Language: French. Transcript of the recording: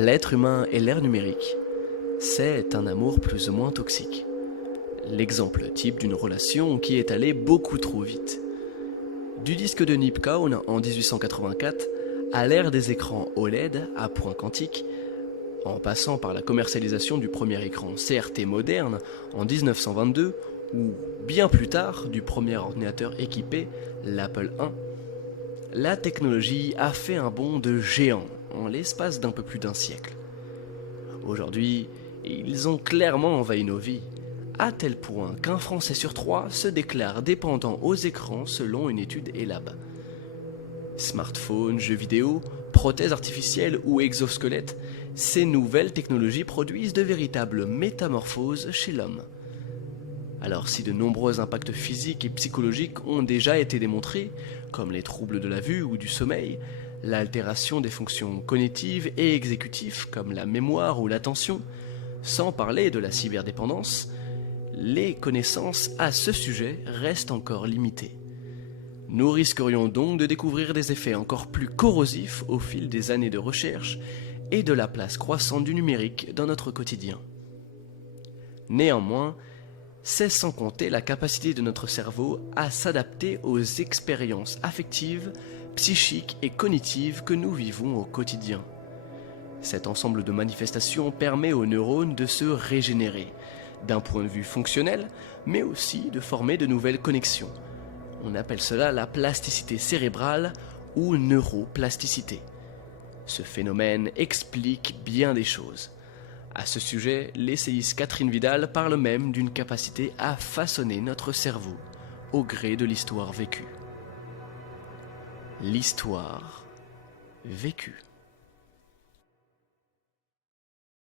L'être humain et l'ère numérique, c'est un amour plus ou moins toxique. L'exemple type d'une relation qui est allée beaucoup trop vite. Du disque de Nipkow en 1884 à l'ère des écrans OLED à points quantiques, en passant par la commercialisation du premier écran CRT moderne en 1922 ou bien plus tard du premier ordinateur équipé, l'Apple I, la technologie a fait un bond de géant en l'espace d'un peu plus d'un siècle. Aujourd'hui, ils ont clairement envahi nos vies, à tel point qu'un Français sur 3 se déclare dépendant aux écrans selon une étude Elab. Smartphones, jeux vidéo, prothèses artificielles ou exosquelettes, ces nouvelles technologies produisent de véritables métamorphoses chez l'homme. Alors si de nombreux impacts physiques et psychologiques ont déjà été démontrés, comme les troubles de la vue ou du sommeil, l'altération des fonctions cognitives et exécutives comme la mémoire ou l'attention, sans parler de la cyberdépendance, les connaissances à ce sujet restent encore limitées. Nous risquerions donc de découvrir des effets encore plus corrosifs au fil des années de recherche et de la place croissante du numérique dans notre quotidien. Néanmoins, c'est sans compter la capacité de notre cerveau à s'adapter aux expériences affectives, psychiques et cognitives que nous vivons au quotidien. Cet ensemble de manifestations permet aux neurones de se régénérer, d'un point de vue fonctionnel, mais aussi de former de nouvelles connexions. On appelle cela la plasticité cérébrale ou neuroplasticité. Ce phénomène explique bien des choses. À ce sujet, l'essayiste Catherine Vidal parle même d'une capacité à façonner notre cerveau au gré de l'histoire vécue. L'histoire vécue.